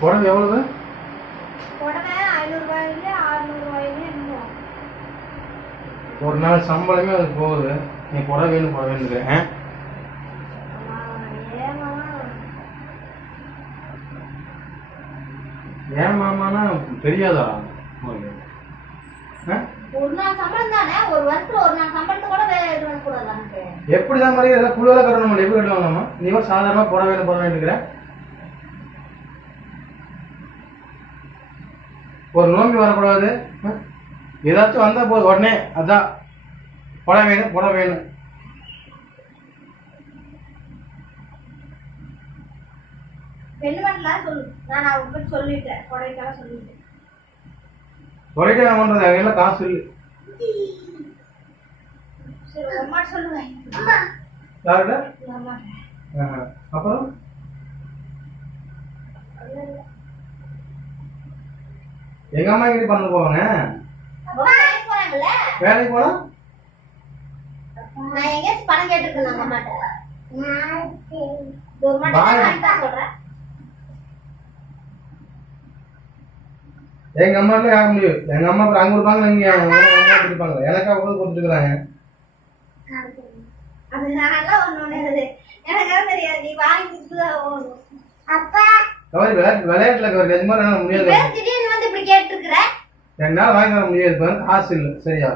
புடவை எவ்வளவு? புடவை 500 ரூபாயில 600 ரூபாயில என்னமோ. ஒரு நாள் சம்பளமே அது போகுது. நீ புடவை வேணும் புடவை வேணுங்கிற. ஏன் மாமானா தெரியாதா? ஒரு நாள் சம்பளம் தானே, ஒரு வருஷத்துல ஒரு நாள் சம்பளத்தை கூட இது பண்ணக்கூடாது. எப்படிதான் மாதிரி ஏதாவது குழுவெல்லாம் கட்டணும், எப்படி கட்டுவாங்கம்மா? நீ ஒரு சாதாரணமா புடவை வேணும் புடவை வேணுங்கிற. ஒரு நோம்பி வரக்கூடாது, ஏதாச்சும் வந்தா போதும் உடனே அதான் புடவை வேணும் புடவை வேணும். பெண்ணுமெல்லாம் சொல்லு, நான் அவங்ககிட்ட சொல்லிட்டேன், புடவைக்கெல்லாம் சொல்லிட்டேன். புடவைக்கு நான் பண்றது அங்க எல்லாம் காசு இல்லை. சரி அம்மா சொல்லுவேன். யாருடா? அப்புறம் எங்க அம்மா கிட்ட பண்ண போவாங்க. வேலைக்கு போனா நான் எங்கேயாச்சும் பணம் கேட்டிருக்கேன் அம்மா கிட்ட. எங்க அம்மா ஆக முடியும். எங்க அம்மா அப்புறம் அங்க இருப்பாங்க, இங்க இருப்பாங்க. எனக்கா கூட கொடுத்துருக்காங்க. விளையாட்டுல முடியாது. என்னால வாங்கி தர முடியாது, காசு இல்லை. சரியா?